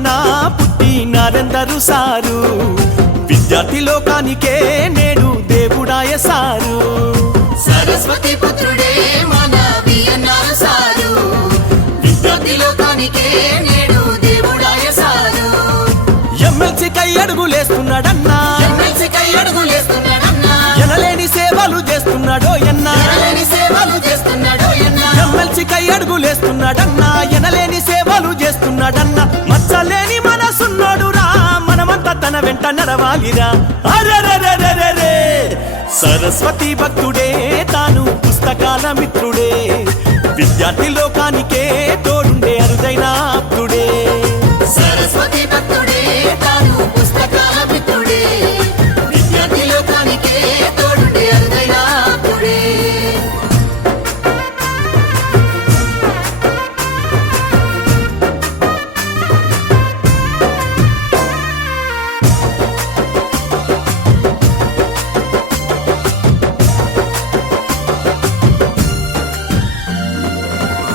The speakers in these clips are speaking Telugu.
నా పుట్టినారెందరు సారు విద్యార్థి లోకానికే నేడు దేవుడాయ సారు సరస్వతి పుత్రుడే మన విఎన్ఆర్ సారు విద్యార్థి లోకానికే నేడు దేవుడాయ సారు ఎమ్మెల్సీ కై అడుగులేస్తున్నాడన్నా ఎమ్మెల్సీకై అడుగులేస్తున్నాడన్నా ఎనలేని సేవలు చేస్తున్నాడో ఎన్నా ఎనలేని సేవలు చేస్తున్నాడో ఎన్నా ఎమ్మెల్సీ కై అడుగులేస్తున్నాడన్నా ఎనలేని సేవలు చేస్తున్నాడన్నా మచ్చలేని మనసున్నాడు రా మనమంతా తన వెంట నడవాలిరా అరెరెరెరెరెరే సరస్వతి భక్తుడే తాను పుస్తకాల మిత్రుడే విద్యార్థి లోకానికే తోడుండే అరుదైన ఆప్తుడే సరస్వతి భక్తుడే తాను పుస్తకాల మిత్రుడే విద్యార్థి లోకానికే తోడుండే అరుదైన ఆప్తుడే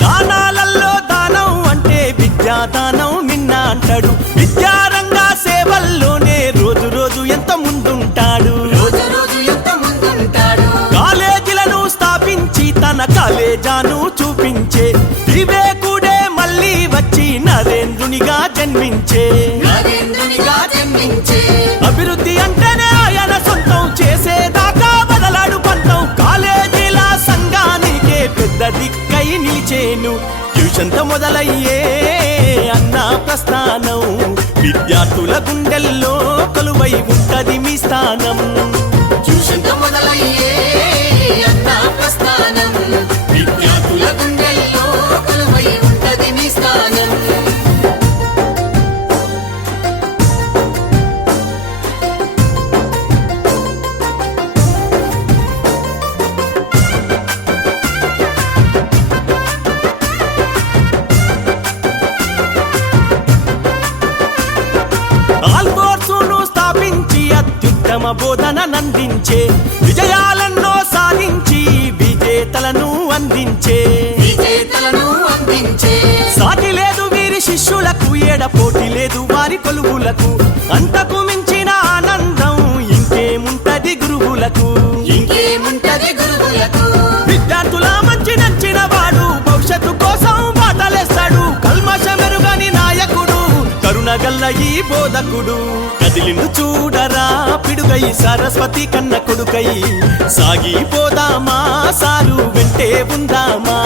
దానాలలో దానం అంటే విద్యాదానం మిన్న అంటాడు విద్యారంగ సేవల్లోనే రోజు రోజు ఎంత ముందుంటాడు రోజు రోజు ఎంత ముందుంటాడు కాలేజీలను స్థాపించి తన కాలేజాను చూపించే వివేకుడే మళ్ళీ వచ్చి నరేంద్రునిగా జన్మించే నరేంద్రునిగా జన్మించే అభివృద్ధి అంటేనే ఆయన సొంతం చేసేదాకా బదలాడు పంతం కాలేజీల సంఘానికే పెద్ద దిక్కై నిలిచేను ట్యూషన్తో మొదలయ్యే అన్న ప్రస్థానం విద్యార్థుల గుండెల్లో కొలువై ఉంటది మీ స్థానం ట్యూషన్తో మొదలయ్యే అన్న ప్రస్థానం విద్యార్థుల గుండెల్లో కొలువై ఉంటది మీ స్థానం ఆల్బోర్సును స్థాపించి అత్యుత్తమ బోధన నందించే విజయాలన్నో సాధించి విజేతలను అందించే విజేతలను అందించే సాటి లేదు వీరి శిష్యులకు ఏడ పోటీ లేదు వారి కొలువులకు అంతకు మించిన ఆనందం ఇంకేముంటది గురువులకు ఇంకేముంటది గురువులకు విద్యార్థుల మంచి నచ్చిన వాడు భవిష్యత్తు కోసం బాటలేస్తాడు కల్మషమెరుగని నాయకుడు కరుణగల్ల ఈ బోధకుడు కదిలిను చూడరా పిడుగై సరస్వతి కన్న కొడుకై సాగిపోదామా సారు వెంటే ఉందామా